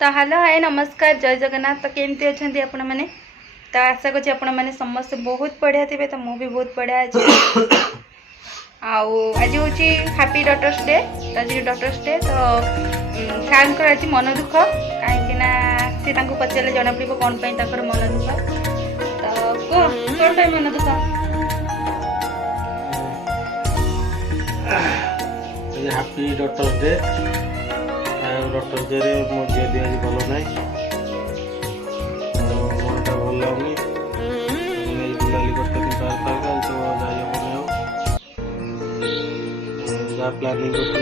तो hello hi नमस्कार जय जगन्नाथ। तो केमती अच्छा आपण मैंने तो आशा करी आपण मैंने समस्त बहुत बढ़िया थे। तो मुझे भी बहुत बढ़िया अच्छे। आज हूँ हैप्पी डॉटर्स डे। तो आज डॉटर्स डे तो सार आज मन दुख कहीं सी पचारे जना पड़ो कौन पर मन दुख। तो कह कौन मन दुख happy daughters day. Doctor day रे मो झील दी आज भल ना मनटा भल लगुनि बुलाली करते पार्क पार्क तो जाइबनी जहाँ प्लानिंग करते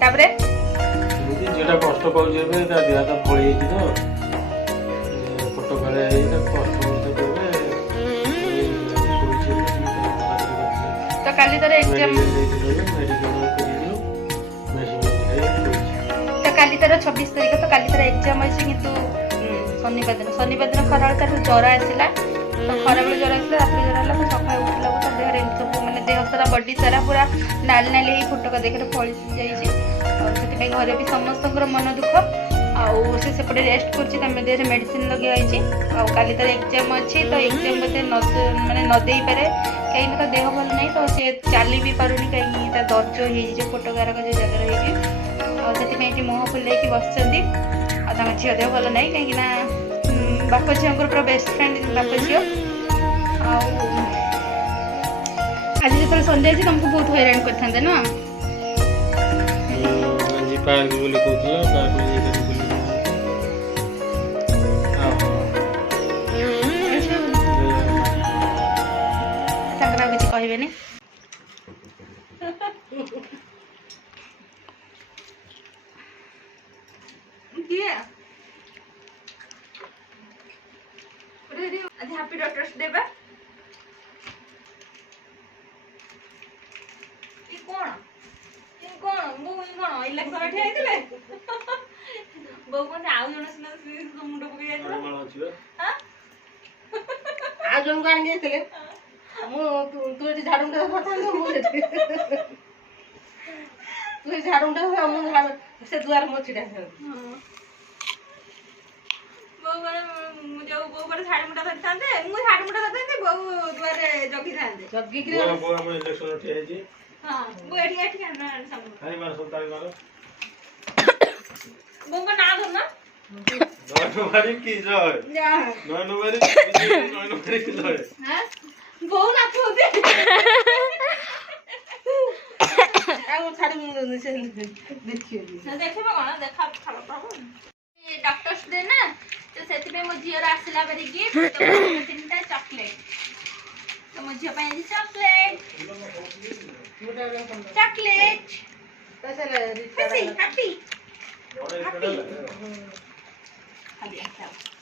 सब झीटा कष्ट पाँच देह हाथ फड़ी तो फोटो खेल कष्ट तो काली तार एग्जाम तो काली तार 26 तारीख तो काली तार एग्जाम अच्छे कि शनिवार दिन खरा तार ज्वर आसला। तो खरा बेले ज्वर आसला रात ज्वर है तो सकाल उठला तो देह सब मैंने देह सारा बडी सारा पूरा नाली नाली फुटका देखे फड़ी जाइए। घरे भी समस्त मन दुख सेपटे रेस्ट कर देह मेडिसिन लगे काली तार एग्जाम अच्छी। तो एग्जाम बोधे मानने नदे पारे कहीं तो देह भल नहीं तो सी चली भी पारुनी कहीं दर्ज हो फोटोगारक जो जगह से मुह फुल बस झील देह भल नहीं कहीं बाप झील पूरा बेस्ट फ्रेंड बाप झील। आज जो संध्या तुमको बहुत हैरान करते ना कहबे हैप्पी डॉटर्स डे बा कौन कौन बो कौन इलेक्शन ठिया हेतिले बो कौन आउ जण सिना मुंड पकई जाइतले हां आ जण कान गेथिले तू ये झाड़ूटा तू झाड़ूटा से दुआर मो छिड़ा जो बो पर झाड़ी मुटा धरते मु झाड़ी मुटा धरते बो दुआर जगी थांते जगी के बो हम इलेक्शन ठे है जी। हां बो एठी एठी ना सब तारी मार सब तारी मार बो का ना धरना नोनवारी की जय नोनवारी की जय हां बो ना होते आ छाड़ी मुंड से देखिए ना देखे कोन देखा खालो प्रभु ये डॉक्टर्स डे ना तो सेति पे मो झियर आसला बरी गिफ्ट तो तीनटा चॉकलेट तो मो झियो पे चॉकलेट चॉकलेट कैसे हैप्पी हैप्पी हैप्पी